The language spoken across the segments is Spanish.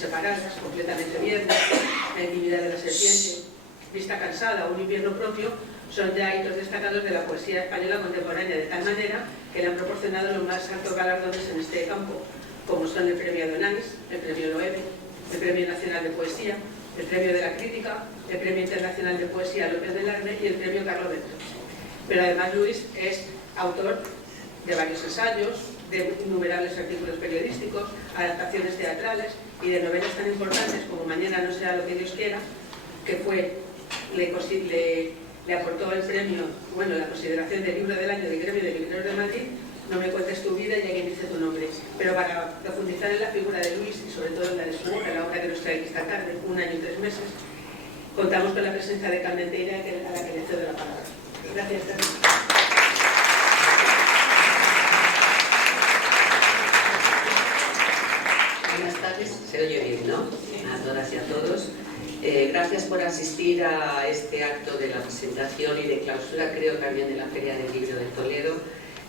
separadas, completamente viernes, La intimidad de la serpiente, Vista cansada o Un invierno propio, son ya hitos destacados de la poesía española contemporánea, de tal manera que le han proporcionado los más altos galardones en este campo, como son el Premio Adonais, el Premio Loewe, el Premio Nacional de Poesía, el Premio de la Crítica, el Premio Internacional de Poesía López Velarde y el Premio Carlo Bentos. Pero además Luis es autor de varios ensayos, de innumerables artículos periodísticos, adaptaciones teatrales y de novelas tan importantes como Mañana no será lo que Dios quiera, que le aportó el premio, bueno, la consideración del libro del año del Gremio de Libreros de Madrid, No me cuentes tu vida y a quien dice tu nombre. Pero para profundizar en la figura de Luis y sobre todo en la de su mujer, la obra que nos trae aquí esta tarde, 1 año y 3 meses, contamos con la presencia de Carmen Teira, a la que le cedo la palabra. Gracias, Carmen. Buenas tardes, se oye bien, ¿no? A todas y a todos. Gracias por asistir a este acto de la presentación y de clausura, creo también de la Feria del Libro de Toledo.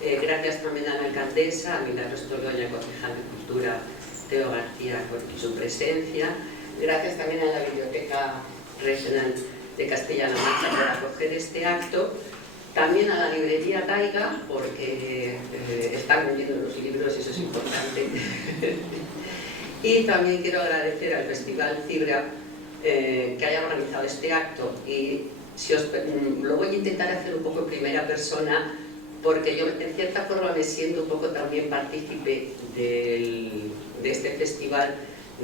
Gracias también a la alcaldesa, a Milagros Toloña, concejal de Cultura, Teo García, por su presencia. Gracias también a la Biblioteca Regional de Castilla-La Mancha por acoger este acto. También a la librería Taiga, porque están vendiendo los libros, eso es importante. Y también quiero agradecer al Festival Cibra que haya organizado este acto. Y si lo voy a intentar hacer un poco en primera persona, porque yo en cierta forma me siento un poco también partícipe de este festival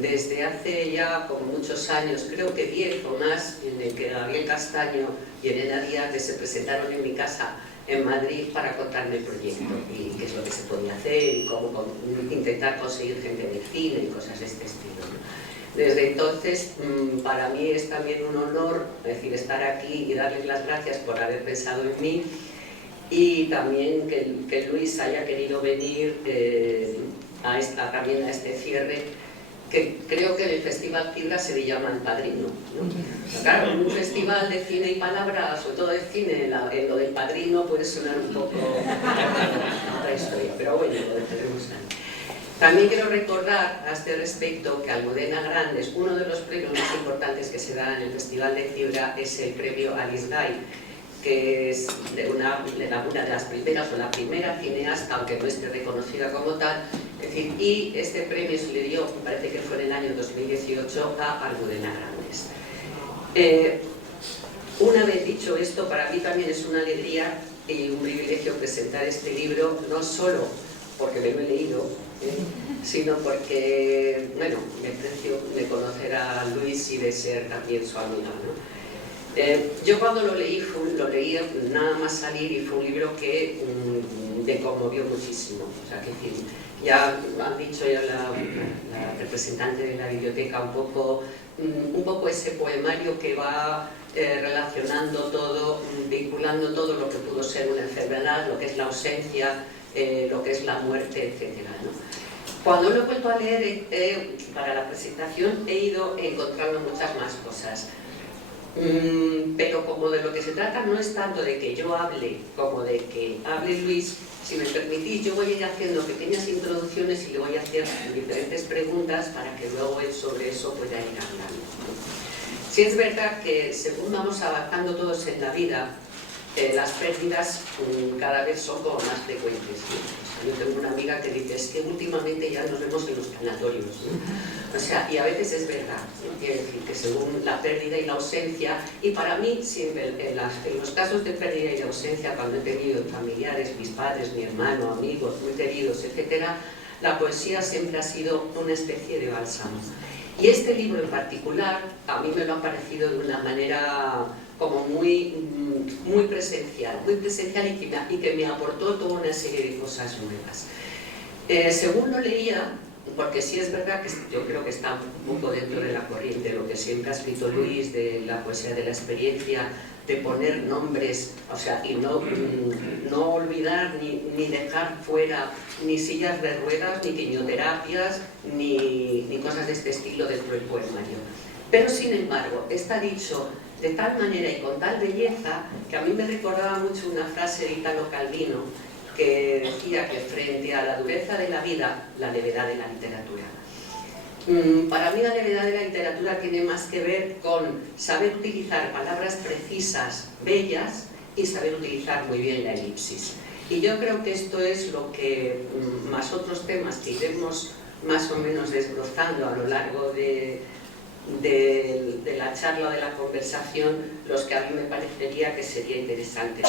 desde hace ya como muchos años, creo que 10 o más, en el que Gabriel Castaño y Elena Díaz se presentaron en mi casa en Madrid para contarme el proyecto y qué es lo que se podía hacer y cómo intentar conseguir gente del cine y cosas de este estilo, ¿no? Desde entonces, para mí es también un honor, es decir, estar aquí y darles las gracias por haber pensado en mí, y también que Luis haya querido venir también a este cierre, que creo que en el Festival Cibra se le llama El Padrino, ¿no? Claro, en un festival de cine y palabra, sobre todo de cine, lo del Padrino puede sonar un poco otra historia, pero bueno, lo dejaremos ahí. También quiero recordar a este respecto que Almudena Grandes, uno de los premios más importantes que se da en el Festival de Cibra es el premio Alice Guy, que es una de las primeras o la primera cineasta, aunque no esté reconocida como tal, es decir, y este premio se le dio, me parece que fue en el año 2018, a Almudena Grandes. Una vez dicho esto, para mí también es una alegría y un privilegio presentar este libro, no solo porque me lo he leído, sino porque, bueno, me aprecio de conocer a Luis y de ser también su amiga, ¿no? Yo cuando lo leí nada más salir y fue un libro que me conmovió muchísimo. O sea, que ya han dicho ya la representante de la biblioteca un poco ese poemario que va relacionando todo, vinculando todo lo que pudo ser una enfermedad, lo que es la ausencia, lo que es la muerte, etc., ¿no? Cuando lo he vuelto a leer para la presentación he ido encontrando muchas más cosas. Pero como de lo que se trata no es tanto de que yo hable como de que hable Luis, si me permitís yo voy a ir haciendo pequeñas introducciones y le voy a hacer diferentes preguntas para que luego él sobre eso pueda ir hablando, ¿no? Sí es verdad que según vamos avanzando todos en la vida, las pérdidas cada vez son como más frecuentes, ¿no? Yo tengo una amiga que dice, es que últimamente ya nos vemos en los sanatorios, ¿no? O sea, y a veces es verdad, ¿no? Quiere decir que según la pérdida y la ausencia, y para mí siempre en los casos de pérdida y de ausencia, cuando he tenido familiares, mis padres, mi hermano, amigos muy queridos, etcétera, la poesía siempre ha sido una especie de bálsamo. Y este libro en particular a mí me lo ha parecido de una manera como muy presencial y que me aportó toda una serie de cosas nuevas. Según lo leía, porque sí es verdad que yo creo que está un poco dentro de la corriente, lo que siempre ha escrito Luis, de la poesía de la experiencia, de poner nombres, o sea, y no olvidar ni dejar fuera ni sillas de ruedas, ni quimioterapias, ni cosas de este estilo dentro del poemario. Pero sin embargo, está dicho de tal manera y con tal belleza que a mí me recordaba mucho una frase de Italo Calvino que decía que frente a la dureza de la vida, la levedad de la literatura. Para mí la levedad de la literatura tiene más que ver con saber utilizar palabras precisas, bellas, y saber utilizar muy bien la elipsis. Y yo creo que esto es lo que, más otros temas que iremos más o menos desbrozando a lo largo de la charla, de la conversación, los que a mí me parecería que sería interesante.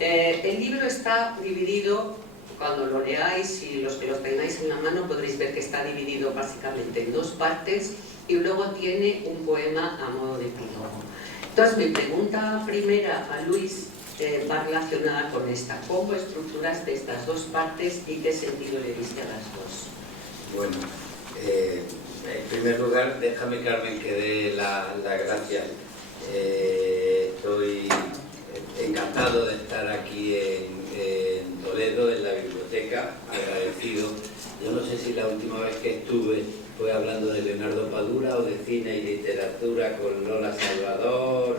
El libro está dividido, cuando lo leáis y los que lo tengáis en la mano podréis ver que está dividido básicamente en dos partes y luego tiene un poema a modo de epílogo. Entonces mi pregunta primera a Luis va relacionada con esta. ¿Cómo estructuraste estas dos partes y qué sentido le diste a las dos? Bueno, en primer lugar, déjame, Carmen, que dé las gracias. Estoy encantado de estar aquí en Toledo, en la biblioteca, agradecido. Yo no sé si la última vez que estuve fue hablando de Leonardo Padura o de cine y literatura con Lola Salvador,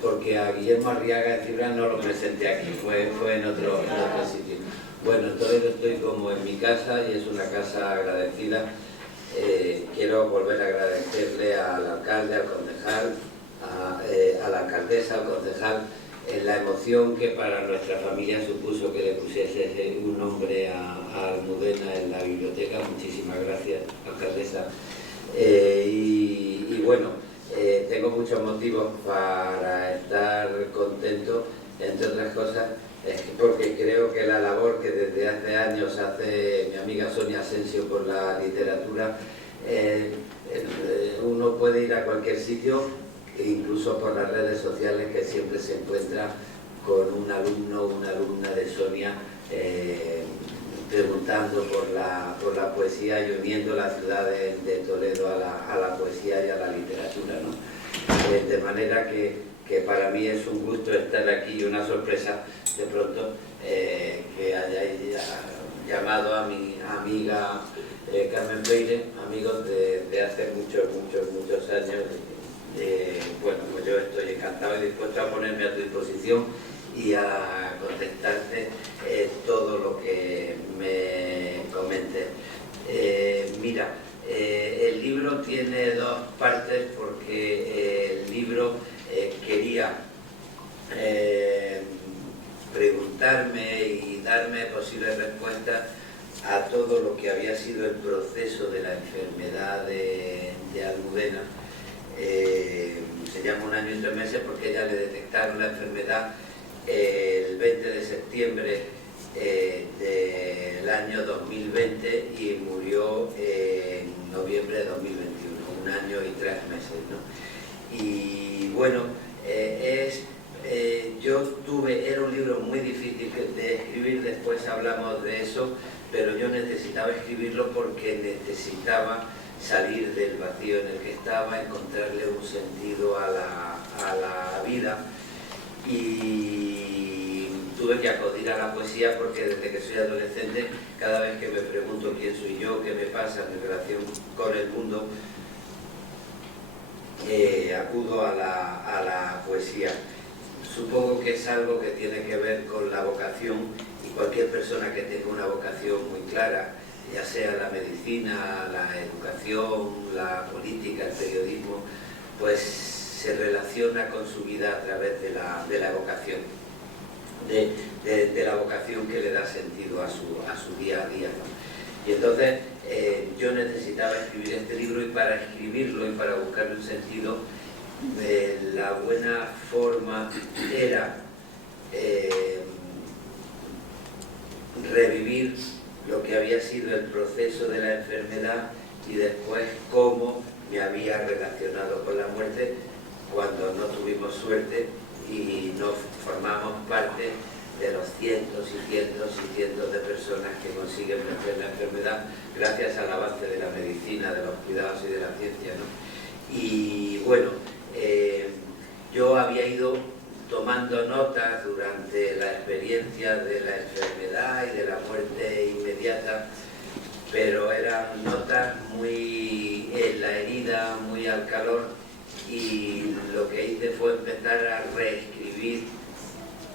porque a Guillermo Arriaga de Cibrán no lo presenté aquí, fue en otro sitio. Bueno, en Toledo estoy como en mi casa y es una casa agradecida. Quiero volver a agradecerle al alcalde, al concejal, a la alcaldesa, al concejal, la emoción que para nuestra familia supuso que le pusiese un nombre a Almudena en la biblioteca. Muchísimas gracias, alcaldesa. Y bueno, tengo muchos motivos para estar contento, entre otras cosas, porque creo que la labor que desde hace años hace mi amiga Sonia Asensio por la literatura, uno puede ir a cualquier sitio, incluso por las redes sociales, que siempre se encuentra con un alumno o una alumna de Sonia preguntando por la poesía y uniendo la ciudad de Toledo a la poesía y a la literatura, ¿no? De manera que para mí es un gusto estar aquí y una sorpresa de pronto que hayáis llamado a mi amiga Carmen Freire, amigos de hace muchos años. Bueno, pues yo estoy encantado y dispuesto a ponerme a tu disposición y a contestarte todo lo que me comentes. Mira, el libro tiene dos partes porque el libro quería preguntarme y darme posibles respuestas a todo lo que había sido el proceso de la enfermedad de Almudena. Se llama 1 año y 3 meses porque ella le detectaron la enfermedad el 20 de septiembre del año 2020 y murió en noviembre de 2021, 1 año y 3 meses, ¿no? Y bueno, era un libro muy difícil de escribir, después hablamos de eso, pero yo necesitaba escribirlo porque necesitaba salir del vacío en el que estaba, encontrarle un sentido a la vida, y tuve que acudir a la poesía porque desde que soy adolescente, cada vez que me pregunto quién soy yo, qué me pasa, mi relación con el mundo, acudo a la poesía. Supongo que es algo que tiene que ver con la vocación, y cualquier persona que tenga una vocación muy clara, ya sea la medicina, la educación, la política, el periodismo, pues se relaciona con su vida a través de la vocación, de la vocación que le da sentido a su día a día, ¿no? Y entonces yo necesitaba escribir este libro, y para escribirlo y para buscarle un sentido, la buena forma era revivir lo que había sido el proceso de la enfermedad y después cómo me había relacionado con la muerte cuando no tuvimos suerte y no formamos parte de los cientos y cientos y cientos de personas que consiguen vencer la enfermedad gracias al avance de la medicina, de los cuidados y de la ciencia, ¿no? Y bueno, yo había ido tomando notas durante la experiencia de la enfermedad y de la muerte inmediata, pero eran notas muy en la herida, muy al calor, y lo que hice fue empezar a reescribir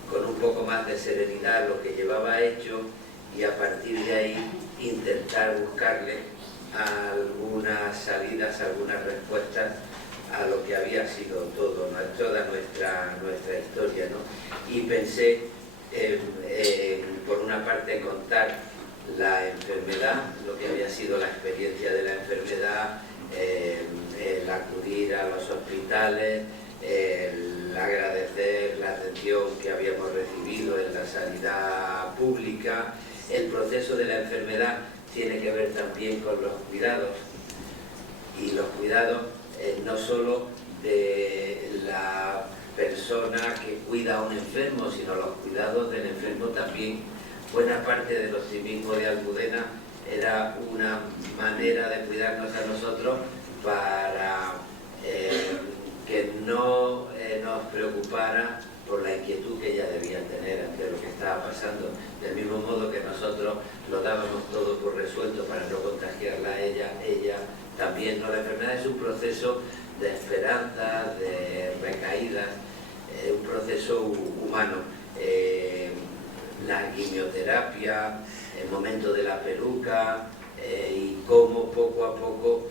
con un poco más de serenidad lo que llevaba hecho, y a partir de ahí intentar buscarle algunas salidas, algunas respuestas a lo que había sido toda nuestra historia, ¿no? Y pensé, por una parte, contar la enfermedad, lo que había sido la experiencia de la enfermedad, el acudir a los hospitales, el agradecer la atención que habíamos recibido en la sanidad pública. El proceso de la enfermedad tiene que ver también con los cuidados, y los cuidados no solo de la persona que cuida a un enfermo, sino los cuidados del enfermo también. Buena parte del optimismo de Almudena era una manera de cuidarnos a nosotros para que no nos preocupara por la inquietud que ella debía tener ante lo que estaba pasando. Del mismo modo que nosotros lo dábamos todo por resuelto para no contagiarla a ella, ella también, ¿no? La enfermedad es un proceso de esperanza, de recaídas, un proceso humano. La quimioterapia, el momento de la peluca, y cómo poco a poco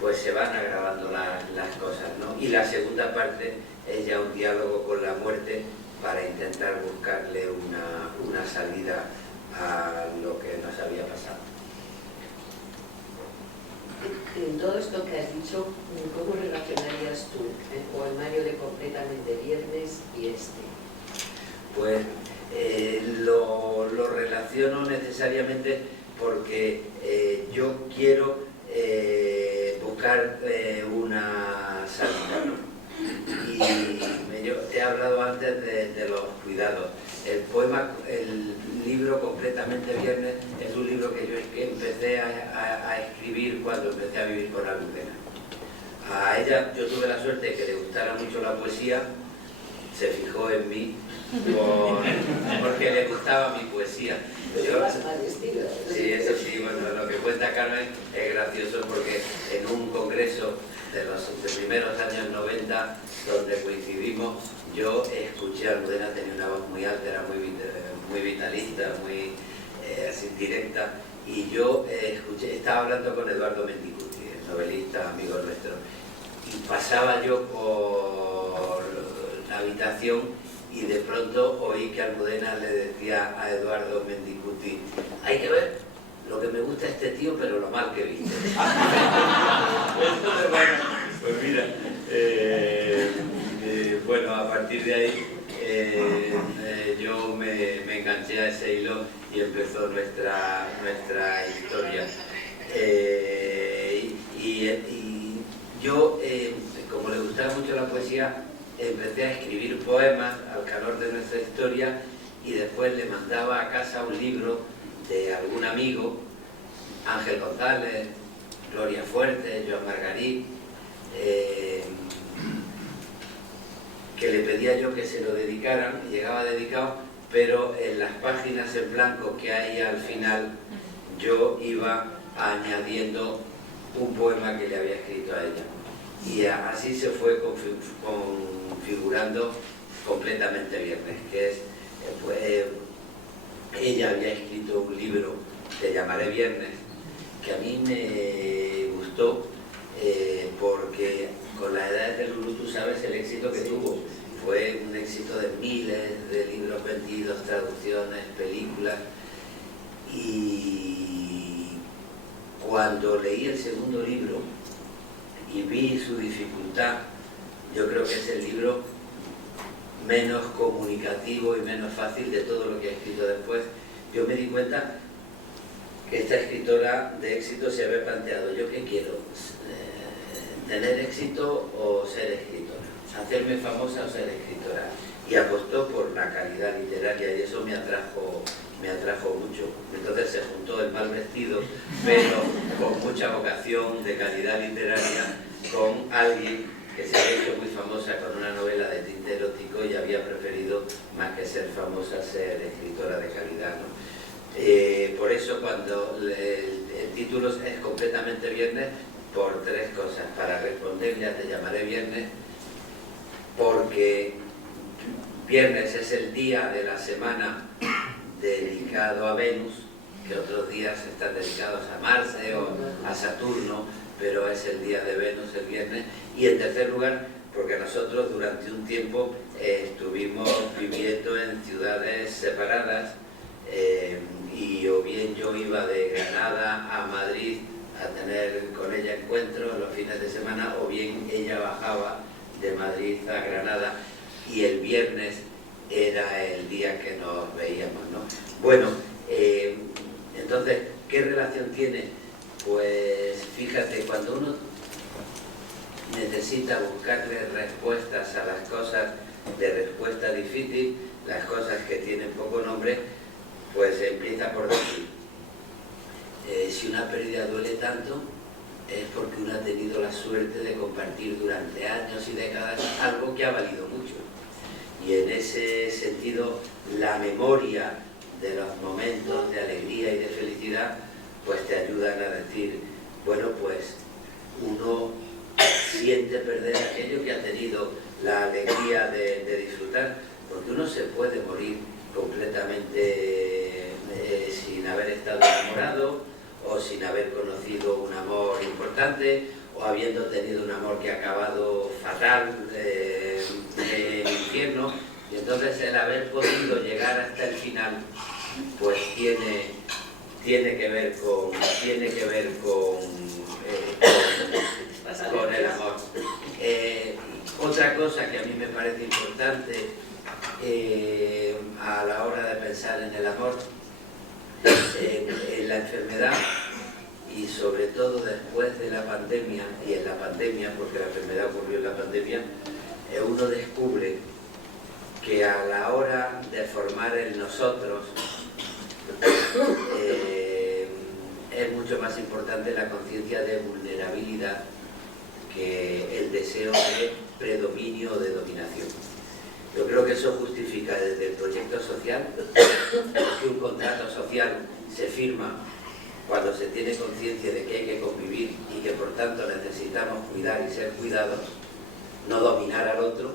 pues se van agravando las cosas, ¿no? Y la segunda parte es ya un diálogo con la muerte para intentar buscarle una salida a lo que nos había pasado. En todo esto que has dicho, ¿cómo relacionarías tú el poemario de Completamente Viernes y este? Pues lo relaciono necesariamente porque yo quiero buscar una salida, ¿no? Y yo he hablado antes de los cuidados. El libro Completamente Viernes es un libro que yo empecé a escribir cuando empecé a vivir con Almudena. A ella yo tuve la suerte de que le gustara mucho la poesía, se fijó en mí porque le gustaba mi poesía. Sí, eso sí, bueno, lo que cuenta Carmen es gracioso porque en un congreso de los primeros años 90, donde coincidimos, yo escuché a Almudena, tenía una voz muy alta, era muy vitalista, muy así directa, y yo estaba hablando con Eduardo Mendicuti, el novelista, amigo nuestro, y pasaba yo por la habitación y de pronto oí que Almudena le decía a Eduardo Mendicuti: hay que ver lo que me gusta de este tío, pero lo mal que viste. Entonces, bueno, pues mira, bueno, a partir de ahí yo me enganché a ese hilo y empezó nuestra historia. Y yo, como le gustaba mucho la poesía, empecé a escribir poemas al calor de nuestra historia y después le mandaba a casa un libro de algún amigo, Ángel González, Gloria Fuerte, Joan Margarit, que le pedía yo que se lo dedicaran, y llegaba dedicado, pero en las páginas en blanco que hay al final yo iba añadiendo un poema que le había escrito a ella. Y así se fue configurando Completamente Viernes, que es, ella había escrito un libro, Te llamaré Viernes, que a mí me gustó porque con la edad de Lulú, tú sabes el éxito que tuvo. Fue un éxito de miles de libros vendidos, traducciones, películas. Y cuando leí el segundo libro y vi su dificultad, yo creo que es el libro menos comunicativo y menos fácil de todo lo que ha escrito después. Yo me di cuenta que esta escritora de éxito se había planteado: ¿yo qué quiero? ¿Tener éxito o ser escritora? ¿Hacerme famosa o ser escritora? Y apostó por la calidad literaria, y eso me atrajo mucho. Entonces se juntó el mal vestido, pero con mucha vocación de calidad literaria, con alguien que se había hecho muy famosa con una novela de tinte erótico y había preferido, más que ser famosa, ser escritora de calidad, ¿no? Por eso cuando el título es Completamente Viernes, por tres cosas. Para responder, ya Te llamaré Viernes, porque viernes es el día de la semana dedicado a Venus, que otros días están dedicados a Marte o a Saturno, pero es el día de Venus el viernes. Y en tercer lugar, porque nosotros durante un tiempo estuvimos viviendo en ciudades separadas, y o bien yo iba de Granada a Madrid a tener con ella encuentros los fines de semana, o bien ella bajaba de Madrid a Granada y el viernes era el día que nos veíamos, ¿no? Bueno, entonces, ¿qué relación tiene? Pues fíjate, cuando uno necesita buscarle respuestas a las cosas de respuesta difícil, las cosas que tienen poco nombre, pues empieza por decir, si una pérdida duele tanto, es porque uno ha tenido la suerte de compartir durante años y décadas algo que ha valido mucho. Y en ese sentido, la memoria de los momentos de alegría y de felicidad, pues te ayudan a decir, bueno, pues uno siente perder aquello que ha tenido la alegría de disfrutar, porque uno se puede morir completamente sin haber estado enamorado, o sin haber conocido un amor importante, o habiendo tenido un amor que ha acabado fatal en el infierno. Y entonces el haber podido llegar hasta el final, pues tiene que ver con el amor. Otra cosa que a mí me parece importante a la hora de pensar en el amor, en la enfermedad, y sobre todo después de la pandemia, y en la pandemia, porque la enfermedad ocurrió en la pandemia, uno descubre que a la hora de formar el nosotros es mucho más importante la conciencia de vulnerabilidad que el deseo de predominio o de dominación. Yo creo que eso justifica desde el proyecto social que un contrato social se firma cuando se tiene conciencia de que hay que convivir y que por tanto necesitamos cuidar y ser cuidados, no dominar al otro,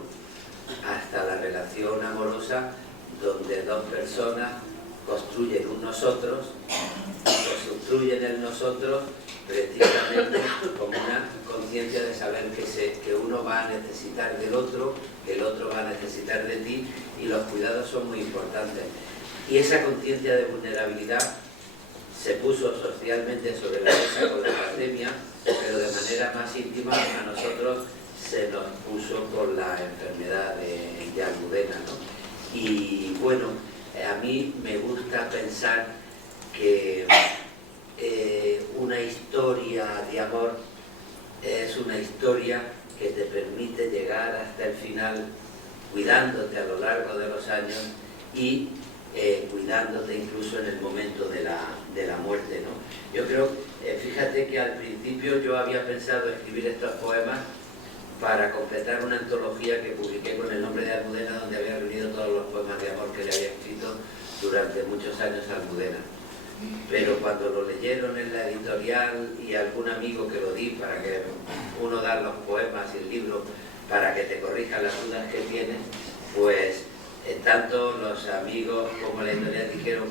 hasta la relación amorosa donde dos personas construyen un nosotros, construyen el nosotros precisamente con una conciencia de saber que uno va a necesitar del otro, que el otro va a necesitar de ti, y los cuidados son muy importantes. Y esa conciencia de vulnerabilidad se puso socialmente sobre la mesa con la pandemia, pero de manera más íntima a nosotros se nos puso con la enfermedad de Almudena, ¿no? Y bueno, a mí me gusta pensar que una historia de amor es una historia que te permite llegar hasta el final cuidándote a lo largo de los años y cuidándote incluso en el momento de la muerte, ¿no? Yo creo, fíjate que al principio yo había pensado escribir estos poemas para completar una antología que publiqué con el nombre de Almudena, donde había reunido todos los poemas de amor que le había escrito durante muchos años a Almudena. Pero cuando lo leyeron en la editorial y algún amigo que lo di para que uno da los poemas y el libro para que te corrija las dudas que tienes, pues tanto los amigos como la editorial dijeron,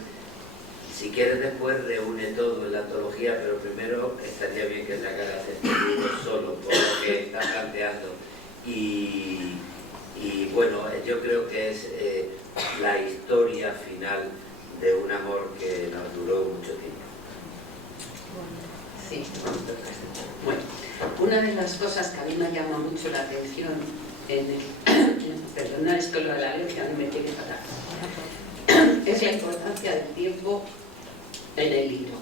si quieres después reúne todo en la antología, pero primero estaría bien que sacaras este libro solo por lo que estás planteando. Y bueno, yo creo que es la historia final de un amor que nos duró mucho tiempo. Sí, bueno, una de las cosas que a mí me llama mucho la atención perdona, esto lo de la alergia me tiene fatal, es la importancia del tiempo en el libro.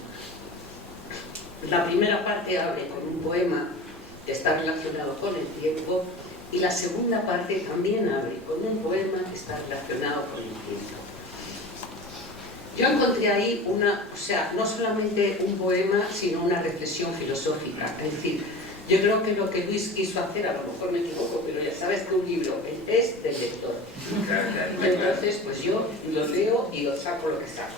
La primera parte abre con un poema que está relacionado con el tiempo, y la segunda parte también abre con un poema que está relacionado con el tiempo. Yo encontré ahí no solamente un poema, sino una reflexión filosófica. Es decir, yo creo que lo que Luis quiso hacer, a lo mejor me equivoco, pero ya sabes que un libro es del lector. Entonces, pues yo lo leo y lo saco lo que saco.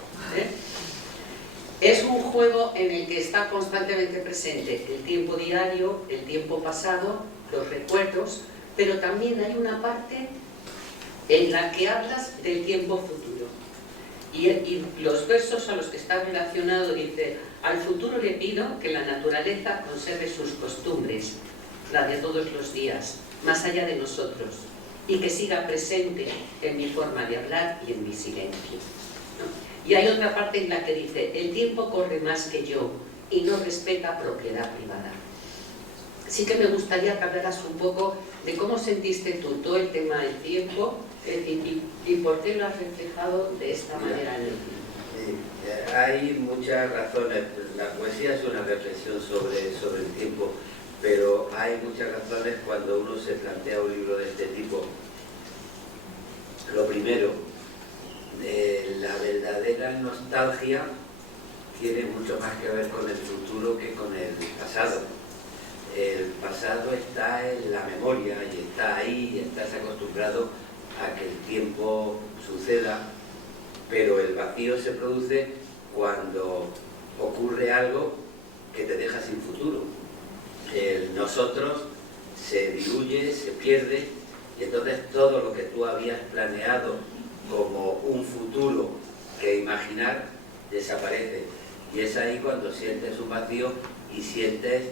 Es un juego en el que está constantemente presente el tiempo diario, el tiempo pasado, los recuerdos, pero también hay una parte en la que hablas del tiempo futuro. Y los versos a los que está relacionado dice: al futuro le pido que la naturaleza conserve sus costumbres, la de todos los días, más allá de nosotros, y que siga presente en mi forma de hablar y en mi silencio, ¿no? Y hay otra parte en la que dice: el tiempo corre más que yo y no respeta propiedad privada. Sí que me gustaría que hablaras un poco de cómo sentiste tú todo el tema del tiempo y por qué lo has reflejado de esta manera en el tiempo. Hay muchas razones. La poesía es una reflexión sobre el tiempo, pero hay muchas razones cuando uno se plantea un libro de este tipo. Lo primero, la verdadera nostalgia tiene mucho más que ver con el futuro que con el pasado. El pasado está en la memoria y está ahí y estás acostumbrado a que el tiempo suceda, pero el vacío se produce cuando ocurre algo que te deja sin futuro. El nosotros se diluye, se pierde, y entonces todo lo que tú habías planeado como un futuro que imaginar desaparece. Y es ahí cuando sientes un vacío y sientes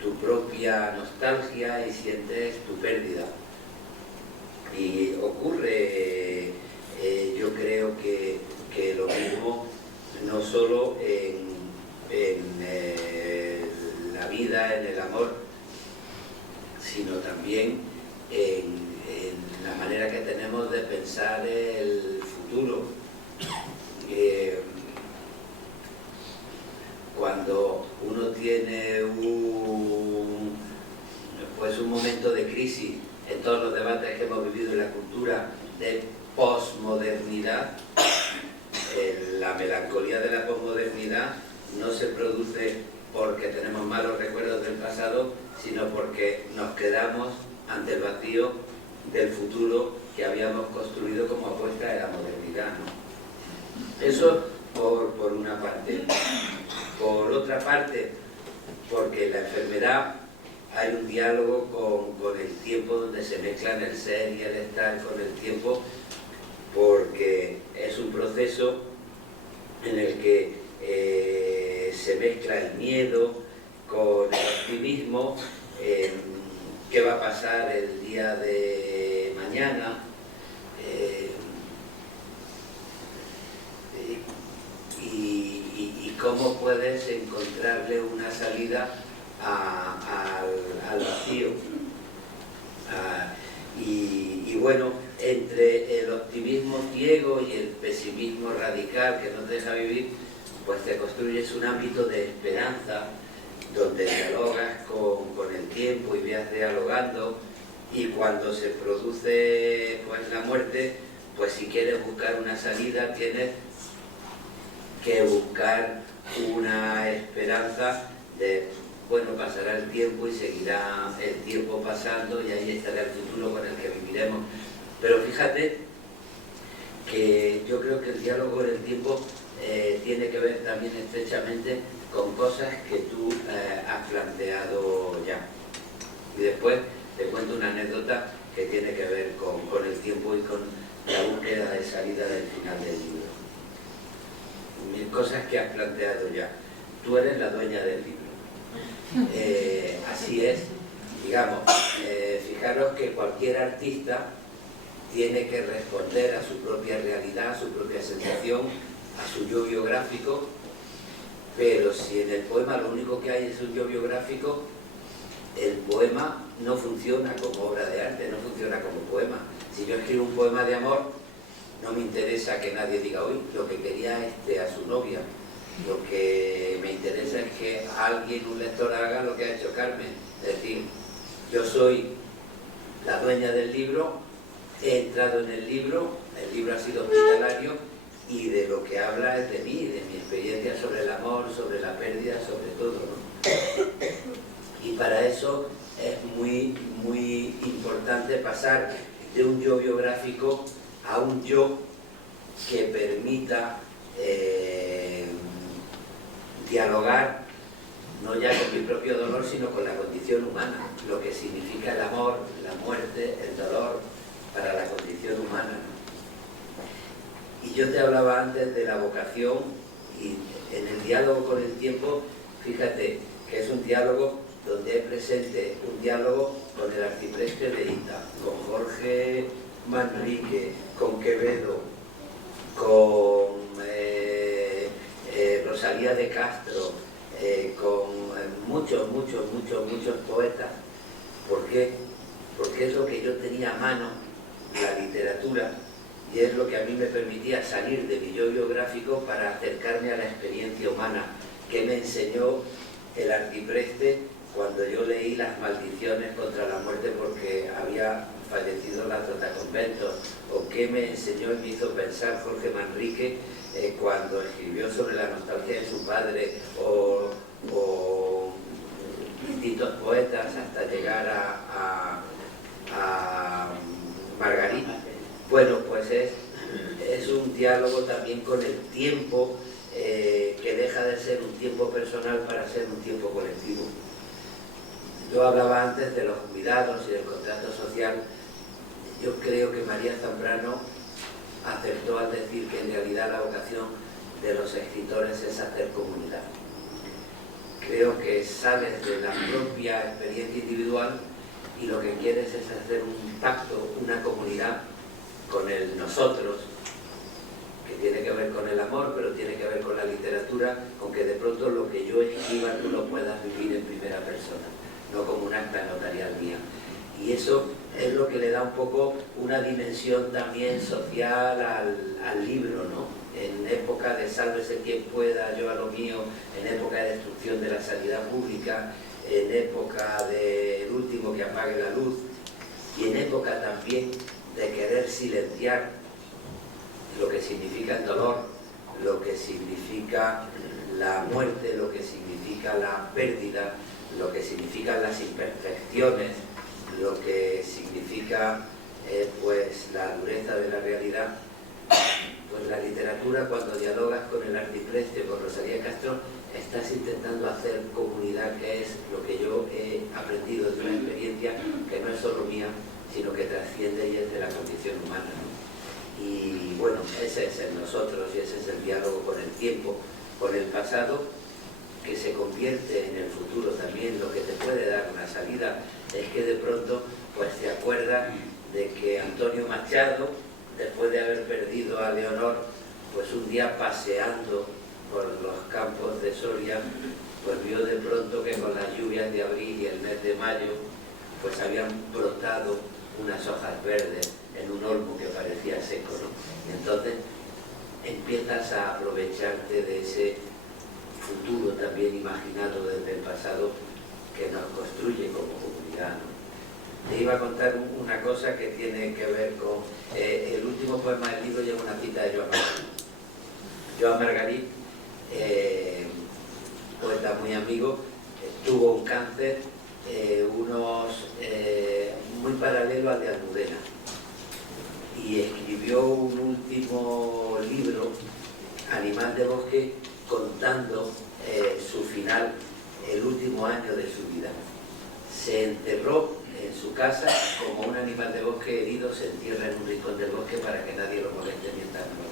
tu propia nostalgia y sientes tu pérdida. Y ocurre, yo creo que lo mismo, no solo en la vida, en el amor, sino también en la manera que tenemos de pensar el futuro. Cuando uno tiene un momento de crisis en todos los debates que hemos vivido en la cultura de posmodernidad, la melancolía de la posmodernidad no se produce porque tenemos malos recuerdos del pasado, sino porque nos quedamos ante el vacío del futuro que habíamos construido como apuesta de la modernidad, ¿no? Eso por una parte. Por otra parte, porque la enfermedad hay un diálogo con el tiempo donde se mezclan el ser y el estar con el tiempo, porque es un proceso en el que se mezcla el miedo con el optimismo. ¿Qué va a pasar el día de mañana? Y cómo puedes encontrarle una salida al vacío. Y bueno, entre el optimismo ciego y el pesimismo radical que no te deja vivir, pues te construyes un ámbito de esperanza donde dialogas con el tiempo y vas dialogando, y cuando se produce pues la muerte, pues si quieres buscar una salida tienes que buscar una esperanza de, bueno, pasará el tiempo y seguirá el tiempo pasando y ahí estará el futuro con el que viviremos. Pero fíjate que yo creo que el diálogo en el tiempo tiene que ver también estrechamente con cosas que tú has planteado ya. Y después te cuento una anécdota que tiene que ver con el tiempo y con la búsqueda de salida del final del libro. Mil cosas que has planteado ya. Tú eres la dueña del libro. Así es, digamos, fijaros que cualquier artista tiene que responder a su propia realidad, a su propia sensación, a su yo biográfico, pero si en el poema lo único que hay es un yo biográfico, el poema no funciona como obra de arte, no funciona como poema. Si yo escribo un poema de amor, no me interesa que nadie diga, hoy lo que quería a su novia. Lo que me interesa es que alguien, un lector, haga lo que ha hecho Carmen. Es decir, yo soy la dueña del libro, he entrado en el libro ha sido hospitalario, y de lo que habla es de mí, de mi experiencia sobre el amor, sobre la pérdida, sobre todo, ¿no? Y para eso es muy, muy importante pasar de un yo biográfico a un yo que permita dialogar no ya con mi propio dolor, sino con la condición humana, lo que significa el amor, la muerte, el dolor para la condición humana. Y yo te hablaba antes de la vocación, y en el diálogo con el tiempo, fíjate que es un diálogo donde es presente un diálogo con el arcipreste de Ita, con Jorge Manrique, con Quevedo, con Rosalía de Castro, con muchos poetas. ¿Por qué? Porque es lo que yo tenía a mano, la literatura, y es lo que a mí me permitía salir de mi yo biográfico para acercarme a la experiencia humana, que me enseñó el arcipreste cuando yo leí Las maldiciones contra la muerte porque había fallecido la Trotaconventos, o qué me enseñó y me hizo pensar Jorge Manrique cuando escribió sobre la nostalgia de su padre, o distintos poetas hasta llegar a Margarita. Bueno, pues es un diálogo también con el tiempo, que deja de ser un tiempo personal para ser un tiempo colectivo. Yo hablaba antes de los cuidados y del contrato social. Yo creo que María Zambrano acertó al decir que en realidad la vocación de los escritores es hacer comunidad. Creo que sales de la propia experiencia individual y lo que quieres es hacer un pacto, una comunidad con el nosotros, que tiene que ver con el amor, pero tiene que ver con la literatura, con que de pronto lo que yo escriba tú lo puedas vivir en primera persona, no como un acta notarial mía. Y eso es lo que le da un poco una dimensión también social al libro, ¿no? En época de sálvese quien pueda, yo a lo mío, en época de destrucción de la sanidad pública, en época del último que apague la luz, y en época también de querer silenciar lo que significa el dolor, lo que significa la muerte, lo que significa la pérdida, lo que significan las imperfecciones, lo que significa pues la dureza de la realidad. Pues la literatura, cuando dialogas con el arcipreste, con Rosalía Castro, estás intentando hacer comunidad, que es lo que yo he aprendido de una experiencia que no es solo mía, sino que trasciende y es de la condición humana, ¿no? Y bueno, ese es el nosotros y ese es el diálogo con el tiempo, con el pasado, que se convierte en el futuro también. Lo que te puede dar una salida es que de pronto pues te acuerdas de que Antonio Machado, después de haber perdido a Leonor, pues un día paseando por los campos de Soria, pues vio de pronto que con las lluvias de abril y el mes de mayo pues habían brotado unas hojas verdes en un olmo que parecía seco, ¿no? Y entonces empiezas a aprovecharte de ese futuro también imaginado desde el pasado que nos construye como comunidad, ¿no? Te iba a contar una cosa que tiene que ver con el último poema del libro. Lleva una cita de Joan Margarit. Joan Margarit, poeta muy amigo, tuvo un cáncer muy paralelo al de Almudena, y escribió un último libro, Animal de Bosque, contando su final, el último año de su vida. Se enterró en su casa como un animal de bosque herido se entierra en un rincón del bosque para que nadie lo moleste mientras muere.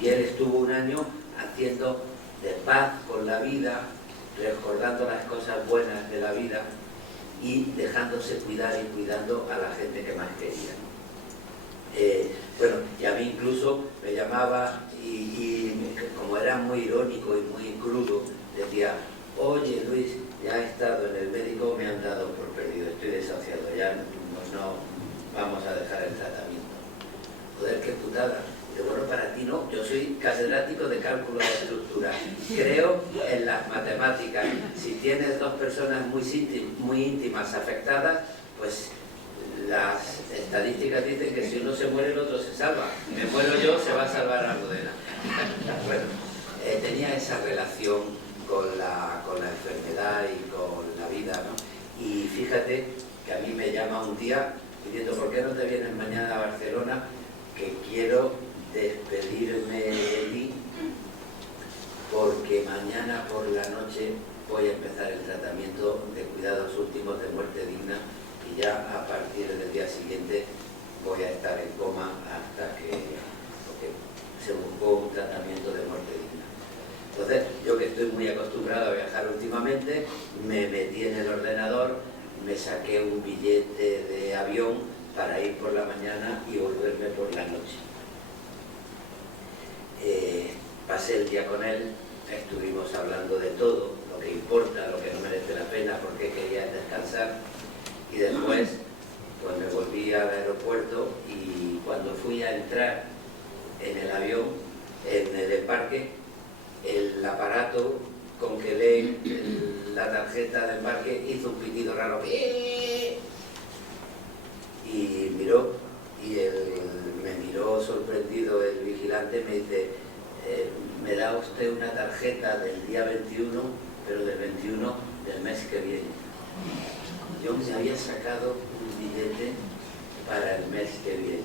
Y él estuvo un año haciendo de paz con la vida, recordando las cosas buenas de la vida y dejándose cuidar y cuidando a la gente que más quería. Bueno, y a mí incluso me llamaba y como era muy irónico y muy crudo, decía: oye Luis, ya he estado en el médico, me han dado por perdido, estoy desahuciado, ya no vamos a dejar el tratamiento. Joder, qué putada. Pero bueno, para ti no, yo soy catedrático de cálculo de estructura, creo en las matemáticas. Si tienes dos personas muy íntimas afectadas, pues las estadísticas dicen que si uno se muere el otro se salva. Me muero yo, se va a salvar Almudena. Bueno, tenía esa relación con la enfermedad y con la vida, ¿no? Y fíjate que a mí me llama un día diciendo: ¿por qué no te vienes mañana a Barcelona? Que quiero despedirme de ti, porque mañana por la noche voy a empezar el tratamiento de cuidados últimos de muerte digna, y ya a partir del día siguiente voy a estar en coma hasta que, porque según me saqué un billete de avión para ir por la mañana y volverme por la noche. Pasé el día con él, estuvimos hablando de todo, lo que importa, lo que no merece la pena, porque quería descansar, y después pues me volví al aeropuerto, y cuando fui a entrar en el avión, en el embarque, el aparato con que leen la tarjeta de embarque hizo un pitido raro y miró, y me miró sorprendido el vigilante. Me dice, me da usted una tarjeta del día 21, pero del 21 del mes que viene. Yo me había sacado un billete para el mes que viene,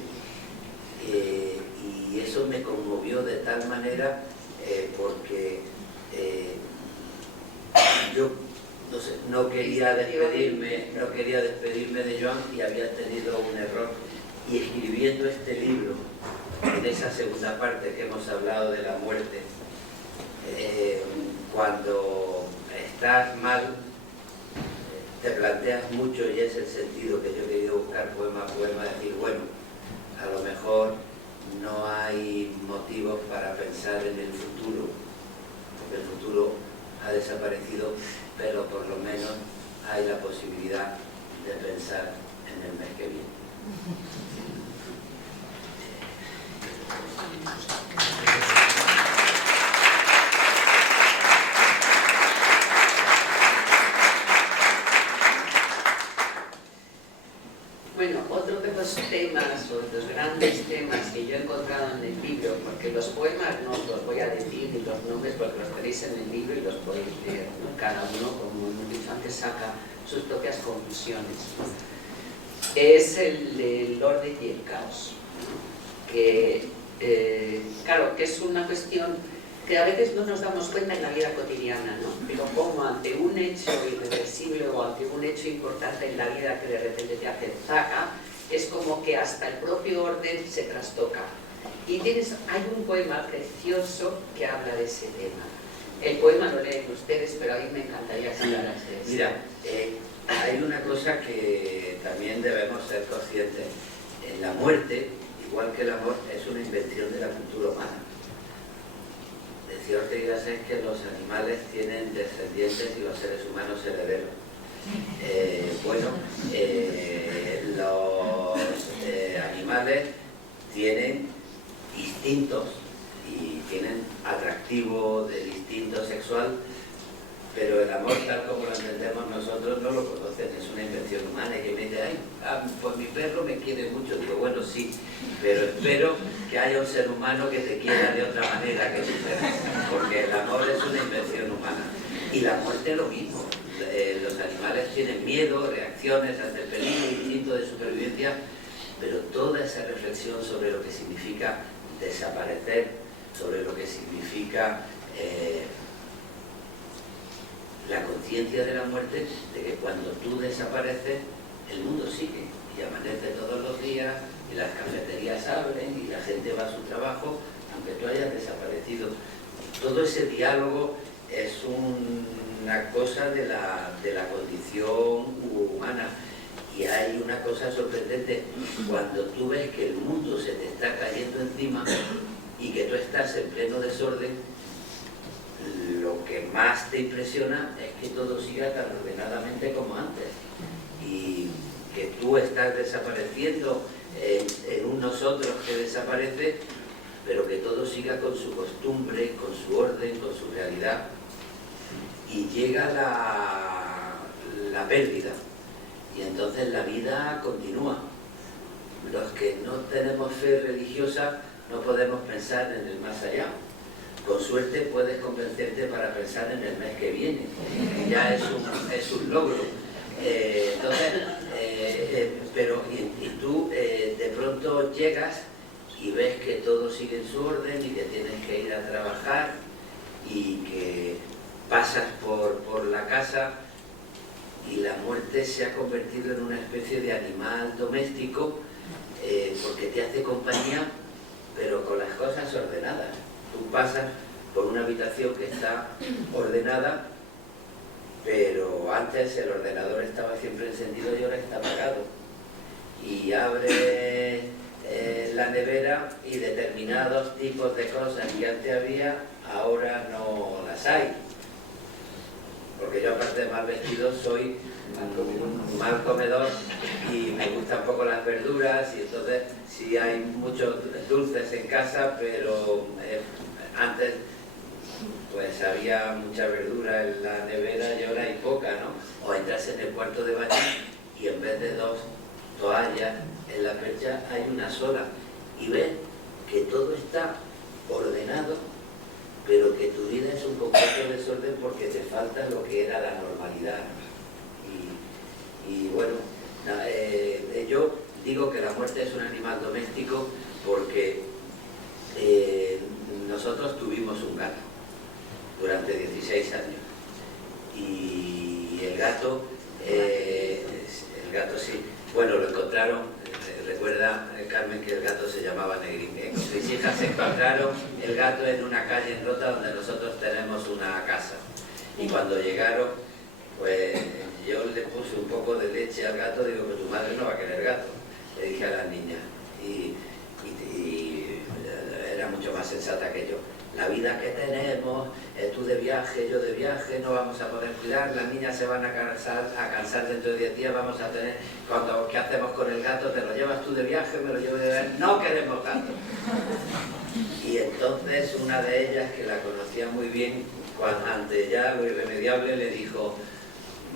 y eso me conmovió de tal manera, porque yo no quería despedirme de Joan, y había tenido un error. Y escribiendo este libro, en esa segunda parte que hemos hablado de la muerte, cuando estás mal, te planteas mucho, y es el sentido que yo he querido buscar poema a poema, decir, bueno, a lo mejor no hay motivos para pensar en el futuro, porque el futuro ha desaparecido, pero por lo menos hay la posibilidad de pensar en el mes que viene. Bueno, otro de los temas, o de los grandes temas que yo he encontrado en el libro, porque los poemas no os los voy a decir ni los nombres, porque los tenéis en el libro y los podéis leer, ¿no? Cada uno, como hemos dicho antes, saca sus propias conclusiones. Es el orden y el caos, que claro, que es una cuestión que a veces no nos damos cuenta en la vida cotidiana, ¿no? Pero como ante un hecho irreversible o ante un hecho importante en la vida que de repente te hace zaca, es como que hasta el propio orden se trastoca. Y hay un poema precioso que habla de ese tema. El poema lo leen ustedes, pero a mí me encantaría que hablaras de eso. Mira, hay una cosa que también debemos ser conscientes. La muerte, igual que el amor, es una invención de la cultura humana. Decía Ortega es que los animales tienen descendientes y los seres humanos herederos. Los animales tienen instintos y tienen atractivo del instinto sexual, pero el amor, tal como lo entendemos nosotros, no lo conocen, es una invención humana. Y que me dice, pues mi perro me quiere mucho. Digo, bueno, sí, pero espero que haya un ser humano que te quiera de otra manera que tu perro, porque el amor es una invención humana. Y la muerte es lo mismo. Los animales tienen miedo, reacciones ante el peligro, instinto de supervivencia, pero toda esa reflexión sobre lo que significa desaparecer, sobre lo que significa la conciencia de la muerte, de que cuando tú desapareces, el mundo sigue y amanece todos los días, y las cafeterías abren y la gente va a su trabajo, aunque tú hayas desaparecido. Todo ese diálogo es una cosa de la condición humana. Y hay una cosa sorprendente, cuando tú ves que el mundo se te está cayendo encima y que tú estás en pleno desorden, lo que más te impresiona es que todo siga tan ordenadamente como antes, y que tú estás desapareciendo en un nosotros que desaparece, pero que todo siga con su costumbre, con su orden, con su realidad, y llega la pérdida. Y entonces la vida continúa. Los que no tenemos fe religiosa no podemos pensar en el más allá. Con suerte puedes convencerte para pensar en el mes que viene. Ya es un logro. Y tú de pronto llegas y ves que todo sigue en su orden y que tienes que ir a trabajar y que pasas por la casa, y la muerte se ha convertido en una especie de animal doméstico, porque te hace compañía, pero con las cosas ordenadas. Tú pasas por una habitación que está ordenada pero antes el ordenador estaba siempre encendido y ahora está apagado. Y abre la nevera y determinados tipos de cosas que antes había, ahora no las hay. Porque yo, aparte de mal vestido, soy un mal comedor y me gustan poco las verduras, y entonces sí hay muchos dulces en casa, pero antes pues había mucha verdura en la nevera y ahora hay poca, ¿no? O entras en el cuarto de baño y en vez de 2 toallas en la percha hay una sola, y ves que todo está ordenado, pero que tu vida es un completo desorden porque te falta lo que era la normalidad. Y bueno, yo digo que la muerte es un animal doméstico porque nosotros tuvimos un gato durante 16 años, y el gato sí, bueno, lo encontraron, recuerda Carmen que el gato se llamaba Negrín. Mis hijas se encontraron el gato en una calle en Rota donde nosotros tenemos una casa, y cuando llegaron, pues yo le puse un poco de leche al gato, digo que tu madre no va a querer gato, le dije a las niñas, y era mucho más sensata que yo. La vida que tenemos, tú de viaje, yo de viaje, no vamos a poder cuidar, las niñas se van a cansar dentro de 10 días, vamos a tener, ¿qué hacemos con el gato? ¿Te lo llevas tú de viaje? ¿Me lo llevo de viaje? No queremos gato. Y entonces una de ellas, que la conocía muy bien, ante ya lo irremediable, le dijo: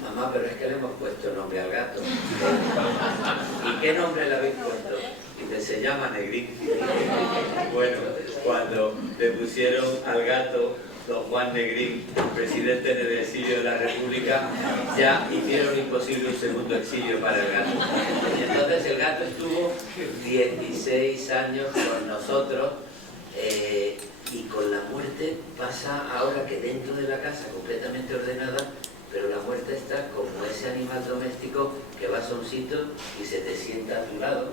mamá, pero es que le hemos puesto nombre al gato. ¿Y qué nombre le habéis puesto? Y se llama Negrín. Bueno, cuando le pusieron al gato don Juan Negrín, presidente en el exilio de la República, ya hicieron imposible un segundo exilio para el gato. Y entonces el gato estuvo 16 años con nosotros, y con la muerte pasa ahora que dentro de la casa completamente ordenada, pero la muerte está como ese animal doméstico que vas a un sitio y se te sienta a tu lado,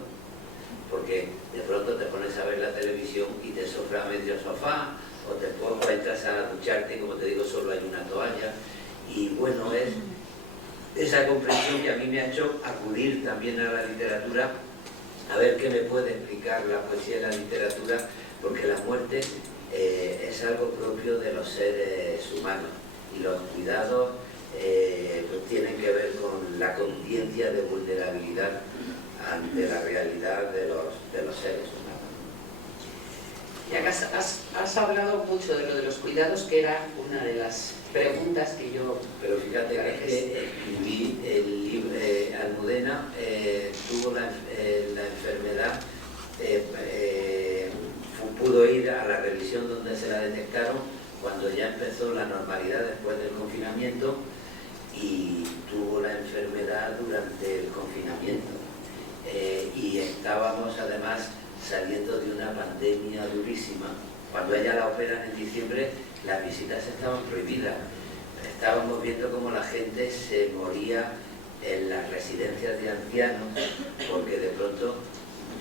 porque de pronto te pones a ver la televisión y te sofra medio sofá, o entras a ducharte y, como te digo, solo hay una toalla. Y bueno, es esa comprensión que a mí me ha hecho acudir también a la literatura, a ver qué me puede explicar la poesía y la literatura, porque la muerte es algo propio de los seres humanos, y los cuidados pues tienen que ver con la conciencia de vulnerabilidad ante la realidad de los seres humanos. Y acá has hablado mucho de lo de los cuidados, que era una de las preguntas que yo... Pero fíjate que escribí el libro, Almudena tuvo la enfermedad, pudo ir a la revisión donde se la detectaron cuando ya empezó la normalidad después del confinamiento, y tuvo la enfermedad durante el confinamiento. Y estábamos además saliendo de una pandemia durísima. Cuando ella la operan en diciembre, las visitas estaban prohibidas. Estábamos viendo cómo la gente se moría en las residencias de ancianos, porque de pronto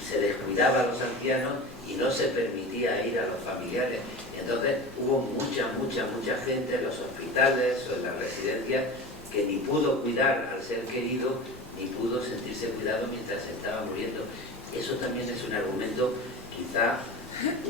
se descuidaba a los ancianos y no se permitía ir a los familiares. Entonces hubo mucha gente en los hospitales o en las residencias que ni pudo cuidar al ser querido, ni pudo sentirse cuidado mientras se estaba muriendo. Eso también es un argumento quizá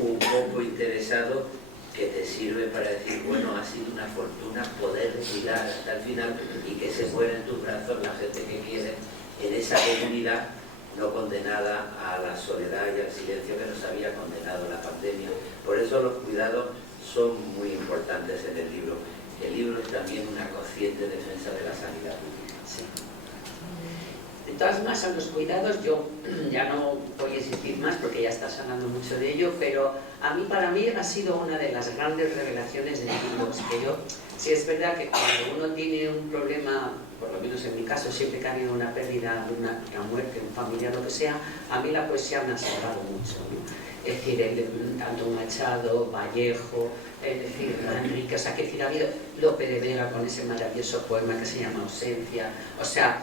un poco interesado, que te sirve para decir, bueno, ha sido una fortuna poder cuidar hasta el final, y que se muere en tus brazos la gente que quieres en esa comunidad no condenada a la soledad y al silencio que nos había condenado la pandemia. Por eso los cuidados son muy importantes en el libro. El libro es también una consciente defensa de la sanidad pública. Sí. De todas formas, a los cuidados yo ya no voy a insistir más porque ya estás hablando mucho de ello, pero para mí ha sido una de las grandes revelaciones del libro. Que yo, sí es verdad que cuando uno tiene un problema, por lo menos en mi caso, siempre que ha habido una pérdida, una muerte, un familiar, lo que sea, a mí la poesía me ha salvado mucho, ¿no? Es decir, tanto Machado, Vallejo, es decir, Enrique, o sea, que decir, ha habido Lope de Vega con ese maravilloso poema que se llama Ausencia, o sea,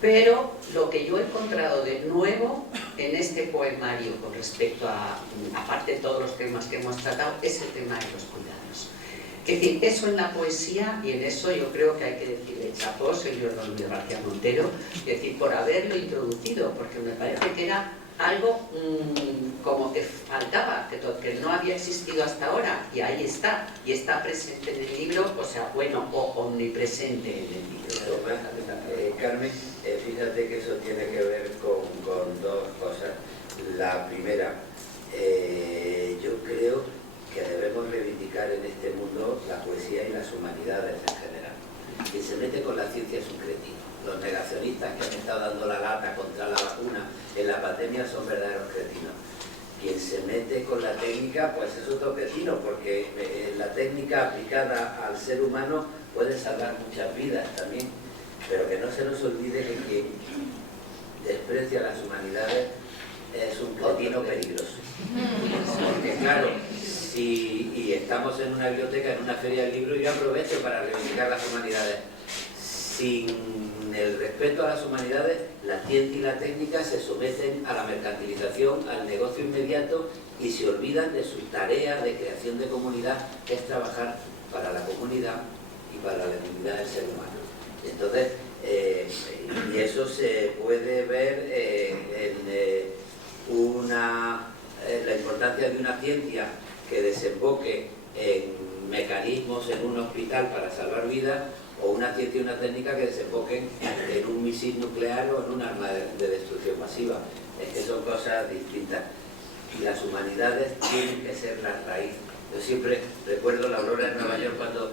pero lo que yo he encontrado de nuevo en este poemario con respecto a, aparte de todos los temas que hemos tratado, es el tema de los cuidados. Es decir, eso en la poesía, y en eso yo creo que hay que decirle chapó, señor Don Luis García Montero, es decir, por haberlo introducido, porque me parece que era algo como que faltaba, que no había existido hasta ahora, y ahí está, y está presente en el libro, o sea, bueno, o omnipresente en el libro. Carmen, fíjate que eso tiene que ver con dos cosas. La primera, yo creo que debemos reivindicar en este mundo la poesía y las humanidades en general. Quien se mete con la ciencia es un cretino. Los negacionistas que han estado dando la lata contra la vacuna en la pandemia son verdaderos cretinos. Quien se mete con la técnica, pues es otro cretino, porque la técnica aplicada al ser humano puede salvar muchas vidas también, pero que no se nos olvide que quien desprecia las humanidades es un cretino peligroso. Porque claro, y estamos en una biblioteca, en una feria del libro, y yo aprovecho para reivindicar las humanidades. Sin el respeto a las humanidades, la ciencia y la técnica se someten a la mercantilización, al negocio inmediato, y se olvidan de su tarea de creación de comunidad, que es trabajar para la comunidad y para la dignidad del ser humano. Entonces, y eso se puede ver en la importancia de una ciencia que desemboque en mecanismos en un hospital para salvar vidas, o una ciencia y una técnica que desemboquen en un misil nuclear o en un arma de destrucción masiva. Es que son cosas distintas. Y las humanidades tienen que ser la raíz. Yo siempre recuerdo la aurora de Nueva York cuando,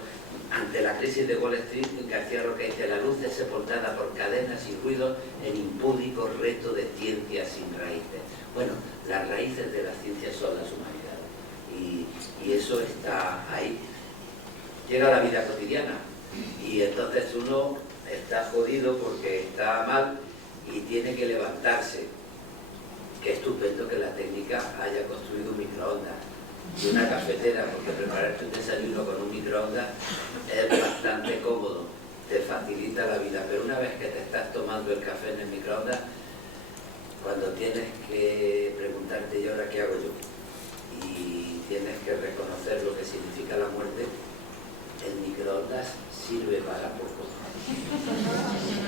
ante la crisis de Wall Street, García Roca dice: la luz es sepultada por cadenas y ruidos en impúdico reto de ciencia sin raíces. Bueno, las raíces de las ciencias son las humanidades. Y eso está ahí. Llega la vida cotidiana. Y entonces uno está jodido porque está mal y tiene que levantarse. Qué estupendo que la técnica haya construido un microondas y una cafetera, porque prepararte un desayuno con un microondas es bastante cómodo, te facilita la vida. Pero una vez que te estás tomando el café en el microondas, cuando tienes que preguntarte: ¿y ahora qué hago yo? Y tienes que reconocer lo que significa la muerte, el microondas sirve para poco.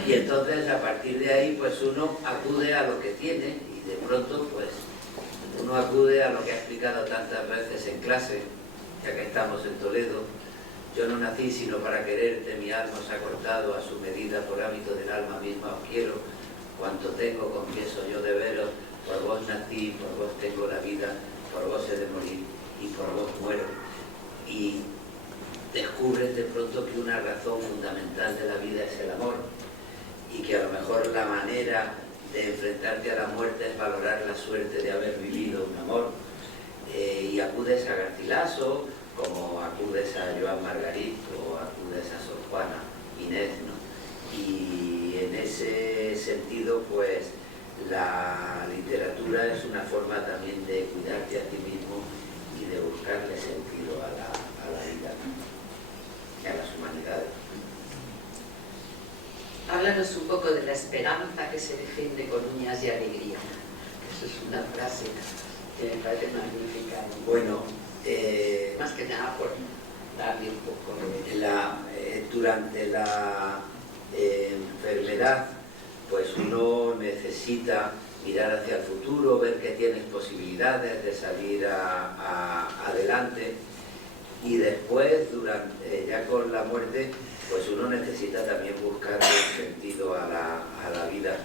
Y entonces, a partir de ahí, pues uno acude a lo que tiene, y de pronto pues uno acude a lo que ha explicado tantas veces en clase, ya que estamos en Toledo: yo no nací sino para quererte, mi alma os ha cortado a su medida, por hábito del alma misma os quiero, cuanto tengo confieso yo de veros, por vos nací, por vos tengo la vida, por vos he de morir y por vos muero. Y descubres de pronto que una razón fundamental de la vida es el amor, y que a lo mejor la manera de enfrentarte a la muerte es valorar la suerte de haber vivido un amor, y acudes a Garcilaso, como acudes a Joan Margarit, o acudes a Sor Juana Inés, ¿no? Y en ese sentido, pues la literatura es una forma también de cuidarte a ti mismo y de buscarle sentido a la vida, y a las humanidades. Háblanos un poco de la esperanza que se defiende con uñas y alegría. Eso es una frase que me parece magnífica. Bueno, más que nada por darle un poco durante la enfermedad, pues uno necesita mirar hacia el futuro, ver que tienes posibilidades de salir adelante, y después, ya con la muerte, pues uno necesita también buscar un sentido a la vida.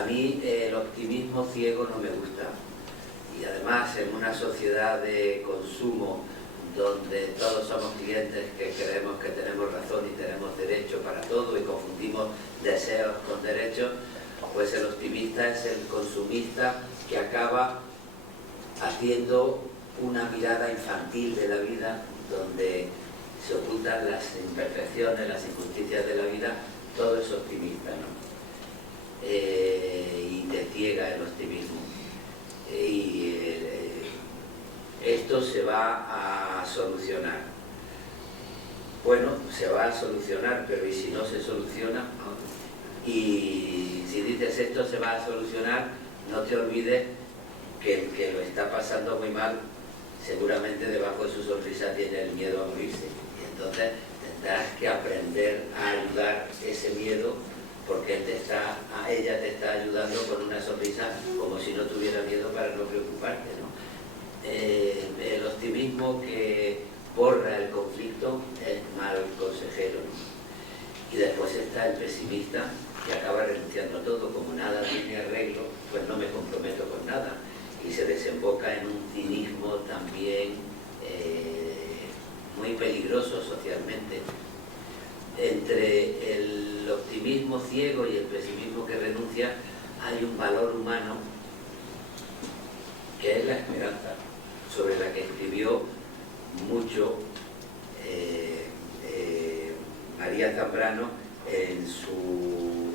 A mí el optimismo ciego no me gusta, y además en una sociedad de consumo donde todos somos clientes que creemos que tenemos razón y tenemos derecho para todo, y confundimos deseos con derechos, pues el optimista es el consumista que acaba haciendo una mirada infantil de la vida, donde se ocultan las imperfecciones, las injusticias de la vida. Todo es optimista, ¿no? Y te ciega el optimismo. Esto se va a solucionar. Bueno, se va a solucionar, pero ¿y si no se soluciona? Y si dices esto se va a solucionar, no te olvides que el que lo está pasando muy mal seguramente debajo de su sonrisa tiene el miedo a morirse. Y entonces tendrás que aprender a ayudar ese miedo, porque ella te está ayudando con una sonrisa como si no tuviera miedo para no preocuparte, ¿no? El optimismo que borra el conflicto es mal consejero, ¿no? Y después está el pesimista, que acaba renunciando a todo. Como nada tiene arreglo, pues no me comprometo con nada, y se desemboca en un cinismo también muy peligroso socialmente. Entre el optimismo ciego y el pesimismo que renuncia hay un valor humano que es la esperanza, sobre la que escribió mucho María Zambrano en su,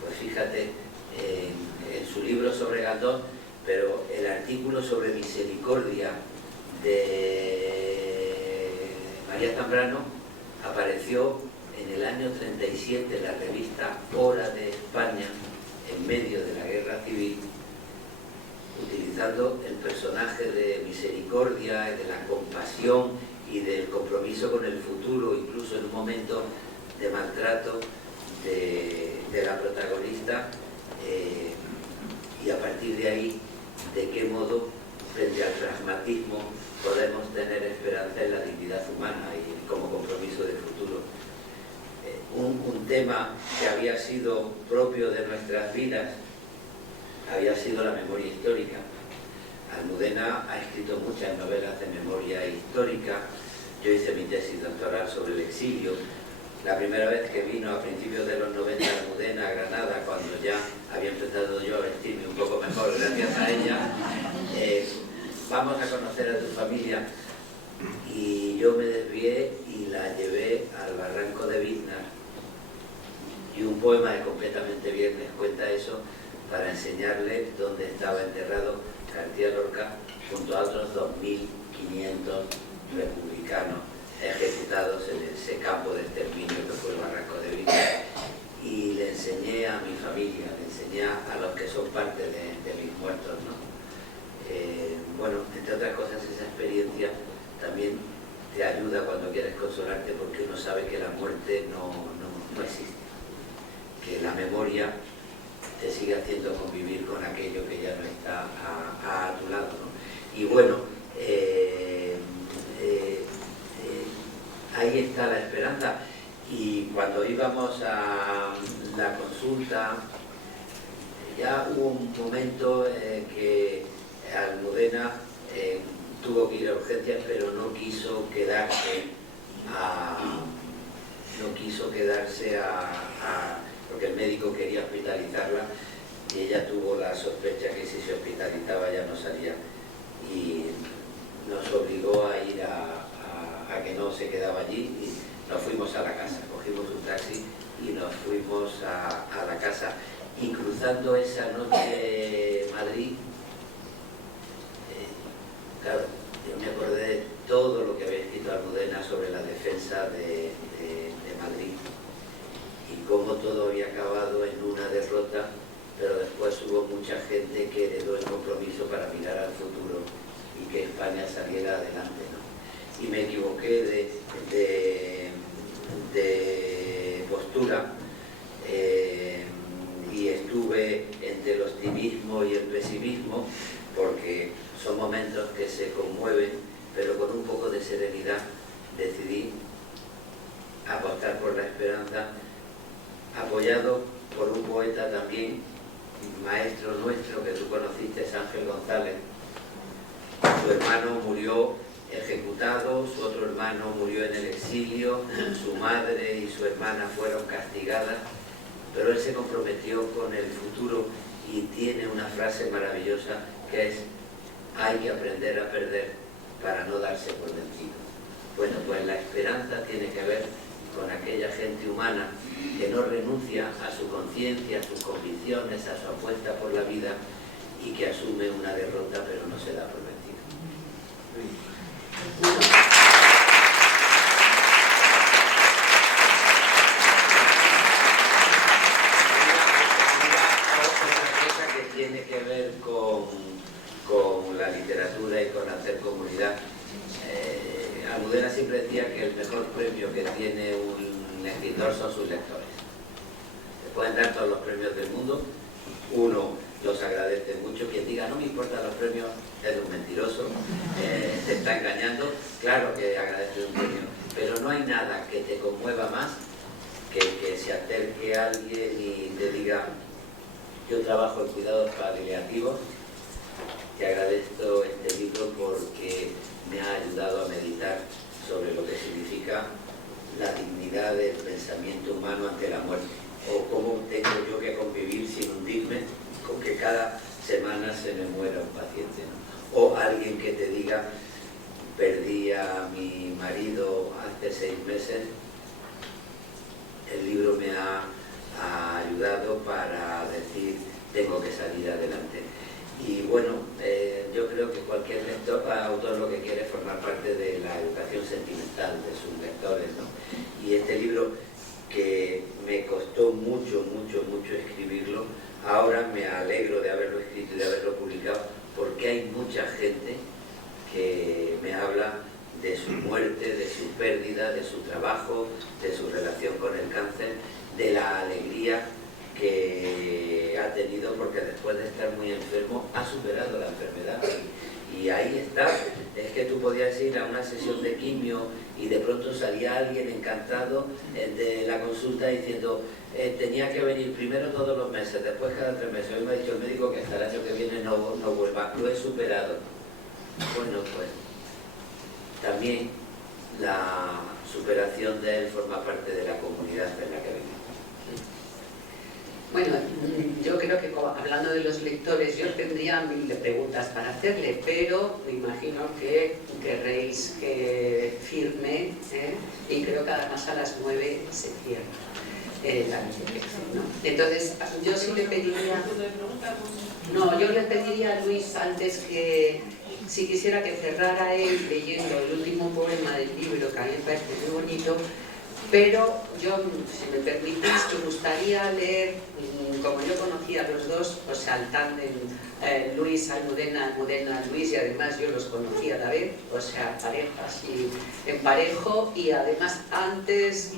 pues fíjate, en su libro sobre Galdós, pero el artículo sobre misericordia de María Zambrano apareció en el año 37 en la revista Hora de España, en medio de la guerra civil, utilizando el personaje de misericordia, de la compasión y del compromiso con el futuro, incluso en un momento de maltrato de la protagonista, y a partir de ahí, de qué modo, frente al pragmatismo, podemos tener esperanza en la dignidad humana y como compromiso del futuro. Un tema que había sido propio de nuestras vidas había sido la memoria histórica. Almudena ha escrito muchas novelas de memoria histórica. Yo hice mi tesis doctoral sobre el exilio. La primera vez que vino a principios de los 90 Almudena a Granada, cuando ya había empezado yo a vestirme un poco mejor gracias a ella, vamos a conocer a tu familia. Y yo me desvié y la llevé al barranco de Biznar. Y un poema de Completamente Viernes cuenta eso, para enseñarle dónde estaba enterrado García Lorca junto a otros 2.500 republicanos ejecutados en ese campo de exterminio que fue el barranco de Biznar. Y le enseñé a mi familia, le enseñé a los que son parte de mis muertos, ¿no? Bueno, entre otras cosas, esa experiencia también te ayuda cuando quieres consolarte, porque uno sabe que la muerte no existe, que la memoria te sigue haciendo convivir con aquello que ya no está a tu lado, ¿no? Y bueno, ahí está la esperanza. Y cuando íbamos a la consulta, ya hubo un momento que Almudena tuvo que ir a urgencias, pero no quiso quedarse porque el médico quería hospitalizarla, y ella tuvo la sospecha que si se hospitalizaba ya no salía, y nos obligó a ir a que no se quedaba allí, y nos fuimos a la casa, cogimos un taxi y nos fuimos a la casa. Y cruzando esa noche Madrid, claro, yo me acordé de todo lo que había escrito Almudena sobre la defensa de Madrid, y cómo todo había acabado en una derrota, pero después hubo mucha gente que heredó el compromiso para mirar al futuro y que España saliera adelante, ¿no? Y me equivoqué de postura, y estuve entre el optimismo y el pesimismo, porque son momentos que se conmueven, pero con un poco de serenidad decidí apostar por la esperanza, apoyado por un poeta también, maestro nuestro que tú conociste, es Ángel González. Su hermano murió ejecutado, su otro hermano murió en el exilio, su madre y su hermana fueron castigadas, pero él se comprometió con el futuro y tiene una frase maravillosa que es: hay que aprender a perder para no darse por vencido. Bueno, pues la esperanza tiene que ver con aquella gente humana que no renuncia a su conciencia, a sus convicciones, a su apuesta por la vida, y que asume una derrota pero no se da por vencido. Otra cosa que tiene que ver con con la literatura y con hacer comunidad. Almudena siempre decía que el mejor premio que tiene un escritor son sus lectores. Se pueden dar todos los premios del mundo, uno los agradece mucho. Quien diga no me importan los premios es un mentiroso, te está engañando. Claro que agradece un premio, pero no hay nada que te conmueva más que se acerque a alguien y te diga: yo trabajo en cuidados paliativos, te agradezco este libro porque me ha ayudado a meditar sobre lo que significa la dignidad del pensamiento humano ante la muerte, o cómo tengo yo que convivir sin hundirme con que cada semana se me muera un paciente, ¿no? O alguien que te diga: perdí a mi marido hace 6 meses, el libro me ha ayudado para decir tengo que salir adelante. Y bueno, yo creo que cualquier autor lo que quiere es formar parte de la educación sentimental de sus lectores, ¿no? Y este libro, que me costó mucho escribirlo, ahora me alegro de haberlo escrito y de haberlo publicado, porque hay mucha gente que me habla de su muerte, de su pérdida, de su trabajo, de su relación con el cáncer, de la alegría que ha tenido porque después de estar muy enfermo ha superado la enfermedad. Y ahí está. Es que tú podías ir a una sesión de quimio y de pronto salía alguien encantado de la consulta diciendo: tenía que venir primero todos los meses, después cada 3 meses. Hoy me ha dicho el médico que hasta el año que viene no vuelva, lo he superado. Bueno, pues también la superación de él forma parte de la comunidad en la que vivimos. Bueno, yo creo que hablando de los lectores, yo tendría 1000 preguntas para hacerle, pero me imagino que querréis que firme, y creo que además a las 9 se cierra la biblioteca, ¿no? Entonces, yo sí le pediría... No, yo le pediría a Luis antes que, si quisiera que cerrara él leyendo el último poema del libro, que a mí me parece muy bonito, pero yo, si me permitís, me gustaría leer, como yo conocía a los dos, o sea, al tándem Luis, Almudena, Almudena, Luis, y además yo los conocía a la vez, o sea, parejas y emparejo, y además antes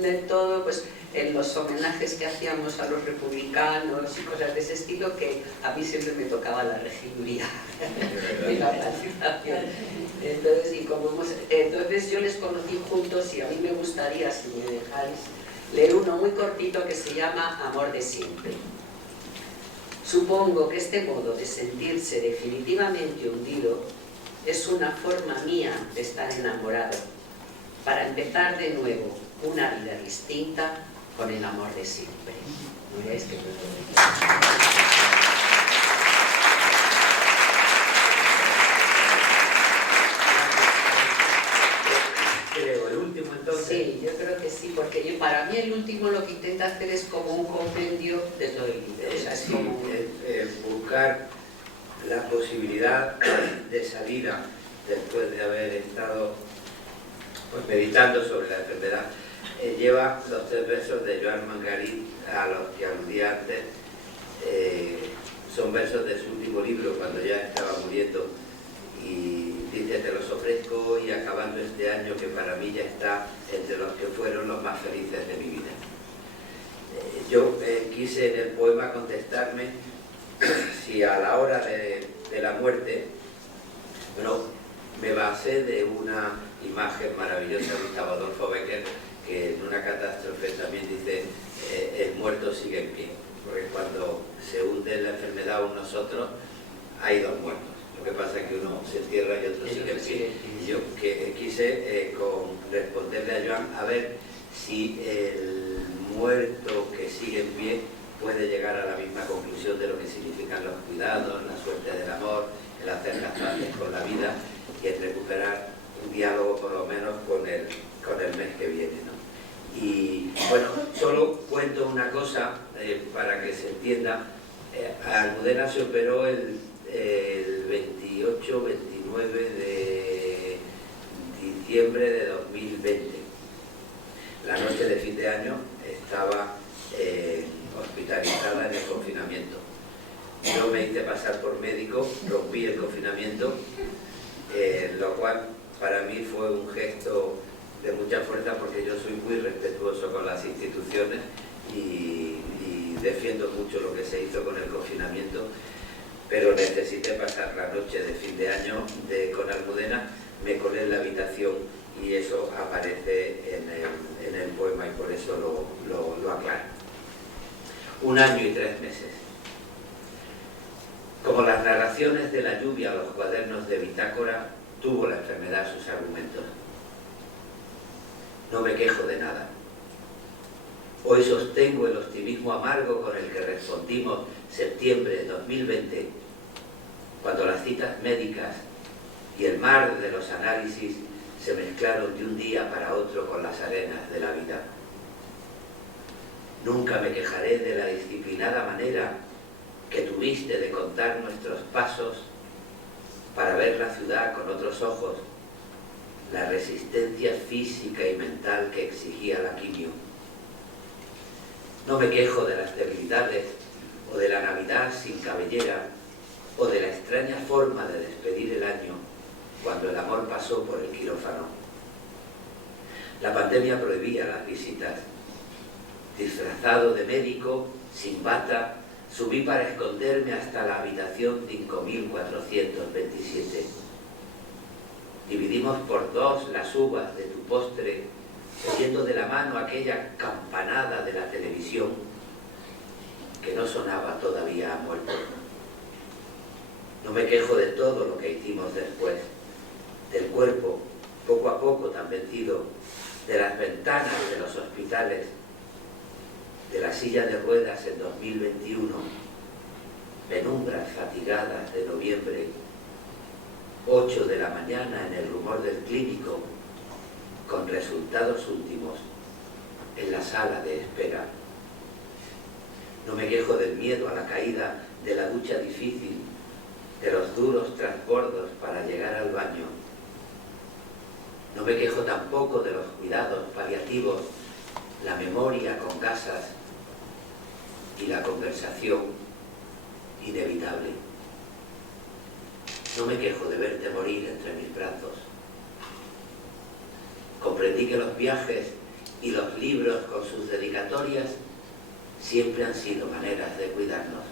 de todo, pues en los homenajes que hacíamos a los republicanos y cosas de ese estilo, que a mí siempre me tocaba la regiduría y la participación. Entonces yo les conocí juntos, y a mí me gustaría, si me dejáis, leer uno muy cortito que se llama Amor de siempre. Supongo que este modo de sentirse definitivamente hundido es una forma mía de estar enamorado, para empezar de nuevo una vida distinta con el amor de siempre. ¿No veis que Creo, el último entonces. Sí, yo creo que sí, porque para mí el último lo que intenta hacer es como un compendio de todo el libro. O sea, es como buscar la posibilidad de salida después de haber estado pues meditando sobre la enfermedad. Lleva los 3 versos de Joan Mangarí, a los que aludía antes. Son versos de su último libro, cuando ya estaba muriendo, y dice: te los ofrezco y acabando este año que para mí ya está entre los que fueron los más felices de mi vida. Yo quise en el poema contestarme si a la hora de la muerte, bueno, me basé de una imagen maravillosa de Gustavo Adolfo Bécquer, que en una catástrofe también dice: el muerto sigue en pie, porque cuando se hunde la enfermedad o nosotros, hay 2 muertos. Lo que pasa es que uno se entierra y otro sigue en pie. Y yo quise responderle a Joan a ver si el muerto que sigue en pie puede llegar a la misma conclusión de lo que significan los cuidados, la suerte del amor, el hacer las paces con la vida y el recuperar un diálogo por lo menos con el mes que viene, ¿no? Y bueno, solo cuento una cosa para que se entienda. Almudena se operó el 28-29 de diciembre de 2020. La noche de fin de año estaba hospitalizada en el confinamiento. Yo me hice hice pasar por médico, rompí el confinamiento, lo cual para mí fue un gesto de mucha fuerza porque yo soy muy respetuoso con las instituciones y defiendo mucho lo que se hizo con el confinamiento, pero necesité pasar la noche de fin de año con Almudena, me colé en la habitación y eso aparece en el poema y por eso lo aclaro. 1 año y 3 meses. Como las narraciones de la lluvia o los cuadernos de bitácora, tuvo la enfermedad sus argumentos. No me quejo de nada. Hoy sostengo el optimismo amargo con el que respondimos septiembre de 2020, cuando las citas médicas y el mar de los análisis se mezclaron de un día para otro con las arenas de la vida. Nunca me quejaré de la disciplinada manera que tuviste de contar nuestros pasos para ver la ciudad con otros ojos, la resistencia física y mental que exigía la quimio. No me quejo de las debilidades o de la Navidad sin cabellera o de la extraña forma de despedir el año cuando el amor pasó por el quirófano. La pandemia prohibía las visitas. Disfrazado de médico, sin bata, subí para esconderme hasta la habitación 5427. Dividimos por 2 las uvas de tu postre, oyendo de la mano aquella campanada de la televisión que no sonaba todavía a muerto. No me quejo de todo lo que hicimos después, del cuerpo poco a poco tan vencido, de las ventanas de los hospitales, de la silla de ruedas en 2021, penumbras fatigadas de noviembre, 8 de la mañana en el rumor del clínico, con resultados últimos en la sala de espera. No me quejo del miedo a la caída, de la ducha difícil, de los duros transbordos para llegar al baño. No me quejo tampoco de los cuidados paliativos, la memoria con gasas y la conversación inevitable. No me quejo de verte morir entre mis brazos. Comprendí que los viajes y los libros con sus dedicatorias siempre han sido maneras de cuidarnos.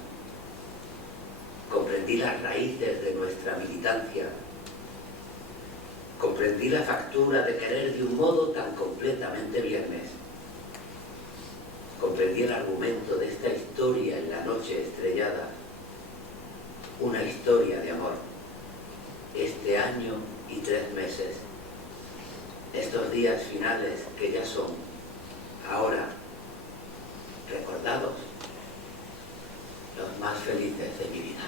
Comprendí las raíces de nuestra militancia. Comprendí la factura de querer de un modo tan completamente viernes. Comprendí el argumento de esta historia en la noche estrellada. Una historia de amor. Este año y 3 meses. Estos días finales que ya son, ahora, recordados, los más felices de mi vida.